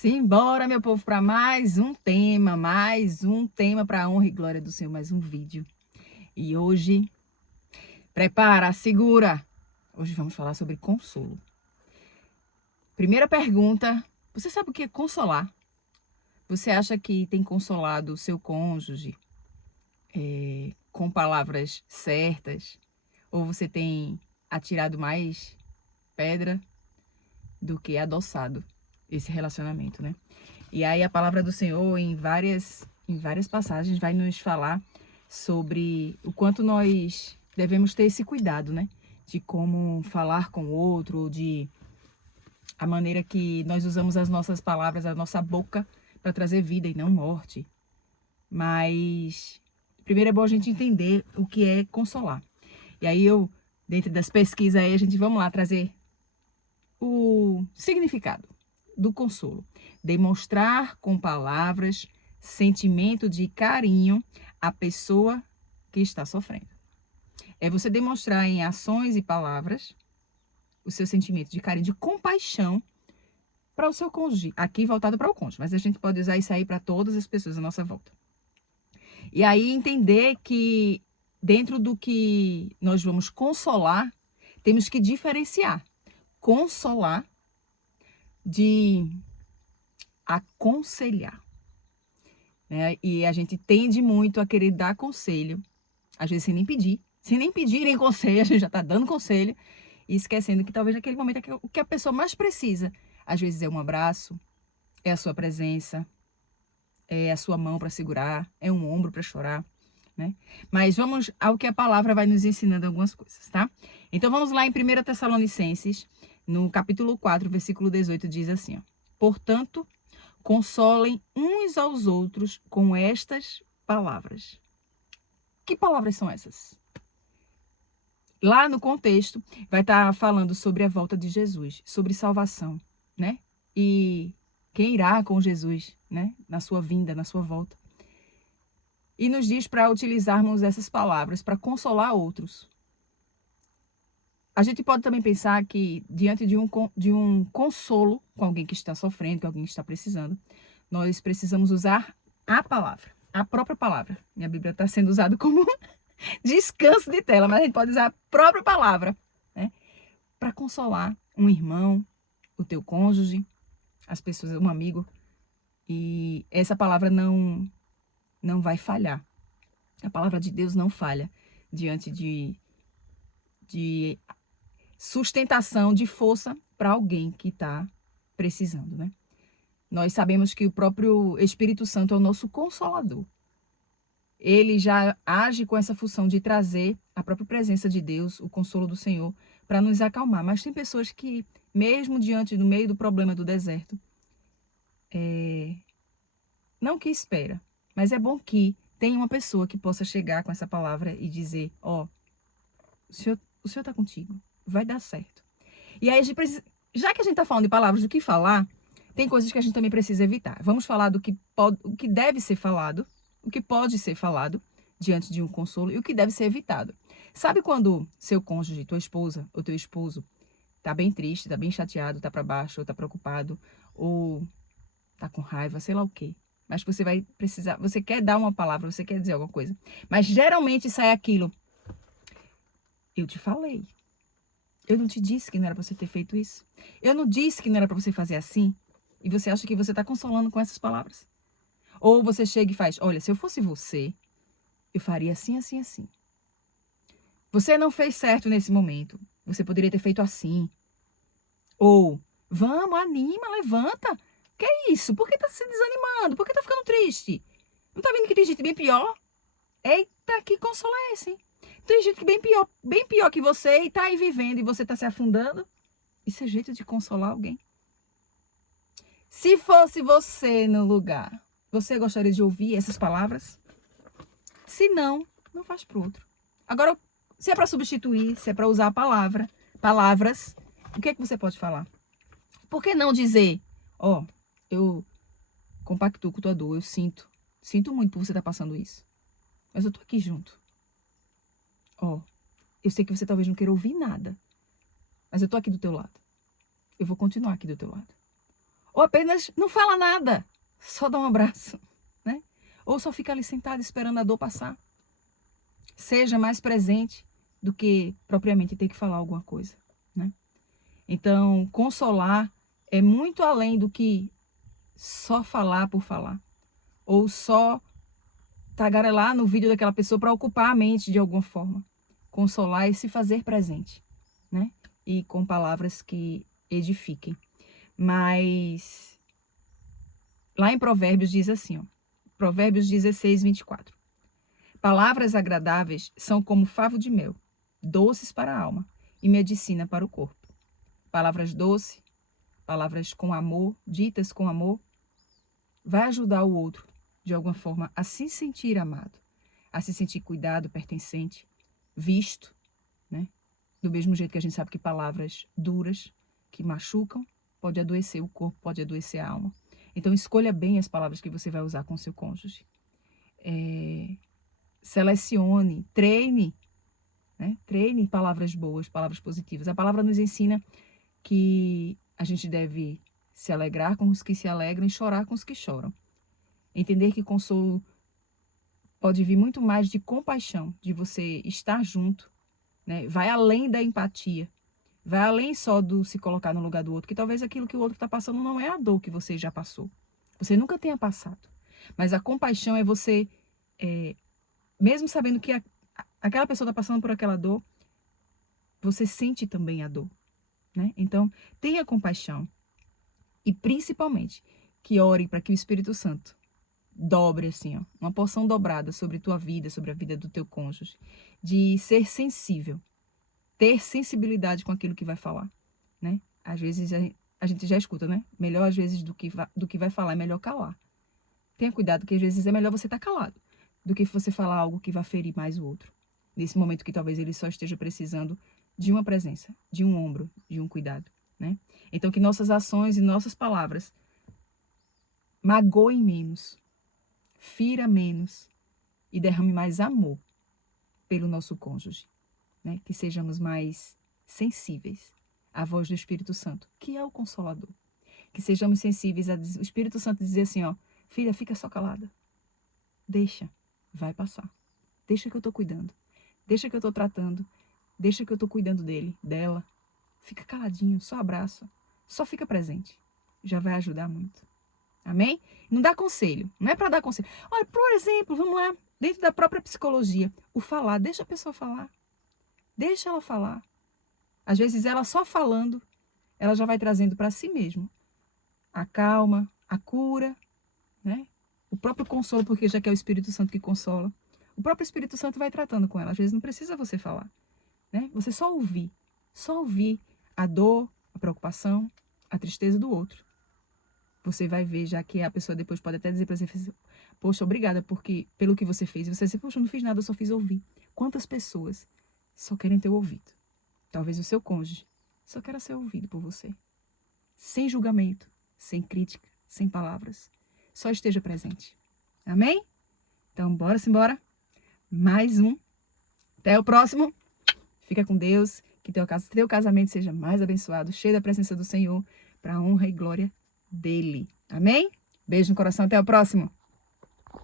Simbora, meu povo, para mais um tema para a honra e glória do Senhor, mais um vídeo. E hoje, prepara, segura. Hoje vamos falar sobre consolo. Primeira pergunta, você sabe o que é consolar? Você acha que tem consolado o seu cônjuge com palavras certas? Ou você tem atirado mais pedra do que adoçado esse relacionamento, né? E aí a palavra do Senhor, em várias passagens, vai nos falar sobre o quanto nós devemos ter esse cuidado, né? De como falar com o outro, de a maneira que nós usamos as nossas palavras, a nossa boca, para trazer vida e não morte. Mas primeiro é bom a gente entender o que é consolar. E aí dentro das pesquisas aí, vamos lá trazer o significado do consolo. Demonstrar com palavras sentimento de carinho à pessoa que está sofrendo. É você demonstrar em ações e palavras o seu sentimento de carinho, de compaixão para o seu cônjuge. Aqui voltado para o cônjuge, mas a gente pode usar isso aí para todas as pessoas à nossa volta. E aí entender que dentro do que nós vamos consolar, temos que diferenciar. Consolar de aconselhar, né? E a gente tende muito a querer dar conselho, às vezes sem nem pedirem conselho, a gente já está dando conselho e esquecendo que talvez naquele momento o que a pessoa mais precisa, às vezes é um abraço, é a sua presença, é a sua mão para segurar, é um ombro para chorar, né? Mas vamos ao que a palavra vai nos ensinando algumas coisas, tá? Então vamos lá em 1 Tessalonicenses, no capítulo 4, versículo 18, diz assim, ó: portanto, consolem uns aos outros com estas palavras. Que palavras são essas? Lá no contexto, vai estar falando sobre a volta de Jesus, sobre salvação, né? E quem irá com Jesus, né? Na sua vinda, na sua volta. E nos diz para utilizarmos essas palavras para consolar outros. A gente pode também pensar que, diante de um consolo com alguém que está sofrendo, com alguém que está precisando, nós precisamos usar a palavra, a própria palavra. Minha Bíblia está sendo usada como descanso de tela, mas a gente pode usar a própria palavra, né? Para consolar um irmão, o teu cônjuge, as pessoas, um amigo. E essa palavra não vai falhar. A palavra de Deus não falha diante de sustentação, de força para alguém que está precisando, né? Nós sabemos que o próprio Espírito Santo é o nosso consolador. Ele já age com essa função de trazer a própria presença de Deus, o consolo do Senhor, para nos acalmar. Mas tem pessoas que, mesmo no meio do problema do deserto, não que espera, mas é bom que tenha uma pessoa que possa chegar com essa palavra e dizer, ó, o Senhor está contigo, vai dar certo. E aí a gente precisa, já que a gente está falando de palavras do que falar, tem coisas que a gente também precisa evitar. Vamos falar do que o que deve ser falado, o que pode ser falado diante de um consolo e o que deve ser evitado. Sabe quando seu cônjuge, tua esposa ou teu esposo tá bem triste, tá bem chateado, tá para baixo, ou tá preocupado, ou tá com raiva, sei lá o quê. Mas você vai precisar, você quer dar uma palavra, você quer dizer alguma coisa. Mas geralmente sai aquilo. Eu te falei. Eu não te disse que não era para você ter feito isso? Eu não disse que não era para você fazer assim? E você acha que você está consolando com essas palavras? Ou você chega e faz, olha, se eu fosse você, eu faria assim, assim, assim. Você não fez certo nesse momento. Você poderia ter feito assim. Ou, vamos, anima, levanta. Que é isso? Por que tá se desanimando? Por que tá ficando triste? Não tá vendo que tem gente bem pior? Eita, que consolo é esse, hein? Tem gente que bem pior que você e tá aí vivendo e você tá se afundando. Isso é jeito de consolar alguém? Se fosse você no lugar, você gostaria de ouvir essas palavras? Se não, não faz pro outro. Agora, se é para substituir, se é para usar palavras, o que é que você pode falar? Por que não dizer, ó, eu compactuo com tua dor, eu sinto muito por você estar passando isso, mas eu tô aqui junto. Ó, eu sei que você talvez não queira ouvir nada, mas eu tô aqui do teu lado. Eu vou continuar aqui do teu lado. Ou apenas não fala nada, só dá um abraço, né? Ou só fica ali sentado esperando a dor passar. Seja mais presente do que propriamente ter que falar alguma coisa, né? Então, consolar é muito além do que só falar por falar. Ou só tagarelar no vídeo daquela pessoa para ocupar a mente de alguma forma. Consolar é se fazer presente, né? E com palavras que edifiquem. Mas lá em Provérbios diz assim, ó, Provérbios 16, 24. Palavras agradáveis são como favo de mel, doces para a alma e medicina para o corpo. Palavras doces, palavras com amor, ditas com amor, vai ajudar o outro, de alguma forma, a se sentir amado, a se sentir cuidado, pertencente, visto, né? Do mesmo jeito que a gente sabe que palavras duras, que machucam, pode adoecer o corpo, pode adoecer a alma. Então, escolha bem as palavras que você vai usar com seu cônjuge. Selecione, treine, né? Treine palavras boas, palavras positivas. A palavra nos ensina que a gente deve se alegrar com os que se alegram e chorar com os que choram. Entender que consolo pode vir muito mais de compaixão, de você estar junto, né? Vai além da empatia. Vai além só do se colocar no lugar do outro, que talvez aquilo que o outro está passando não é a dor que você já passou. Você nunca tenha passado. Mas a compaixão é você, mesmo sabendo que aquela pessoa está passando por aquela dor, você sente também a dor, né? Então, tenha compaixão. E principalmente, que ore para que o Espírito Santo dobre assim, ó, uma porção dobrada sobre tua vida, sobre a vida do teu cônjuge, de ser sensível, ter sensibilidade com aquilo que vai falar, né? Às vezes a gente já escuta, né? Melhor às vezes do que vai falar é melhor calar. Tenha cuidado que às vezes é melhor você estar calado do que você falar algo que vai ferir mais o outro. Nesse momento que talvez ele só esteja precisando de uma presença, de um ombro, de um cuidado, né? Então que nossas ações e nossas palavras magoem menos, fira menos e derrame mais amor pelo nosso cônjuge, né? Que sejamos mais sensíveis à voz do Espírito Santo, que é o Consolador. Que sejamos sensíveis ao Espírito Santo dizer assim, ó, filha, fica só calada. Deixa, vai passar. Deixa que eu tô cuidando. Deixa que eu tô tratando. Deixa que eu tô cuidando dele, dela. Fica caladinho, só abraça. Só fica presente. Já vai ajudar muito. Amém? Não dá conselho. Não é para dar conselho. Olha, por exemplo, vamos lá, dentro da própria psicologia, o falar, deixa a pessoa falar. Deixa ela falar. Às vezes ela só falando, ela já vai trazendo para si mesma a calma, a cura, né? O próprio consolo, porque já que é o Espírito Santo que consola. O próprio Espírito Santo vai tratando com ela. Às vezes não precisa você falar, né? Você só ouvir a dor, a preocupação, a tristeza do outro. Você vai ver, já que a pessoa depois pode até dizer para você, poxa, obrigada pelo que você fez. E você diz, poxa, eu não fiz nada, eu só fiz ouvir. Quantas pessoas só querem ter ouvido? Talvez o seu cônjuge só queira ser ouvido por você. Sem julgamento, sem crítica, sem palavras. Só esteja presente. Amém? Então, bora simbora. Mais um. Até o próximo. Fica com Deus. Que teu casamento seja mais abençoado, cheio da presença do Senhor, para a honra e glória dele. Amém? Beijo no coração. Até o próximo.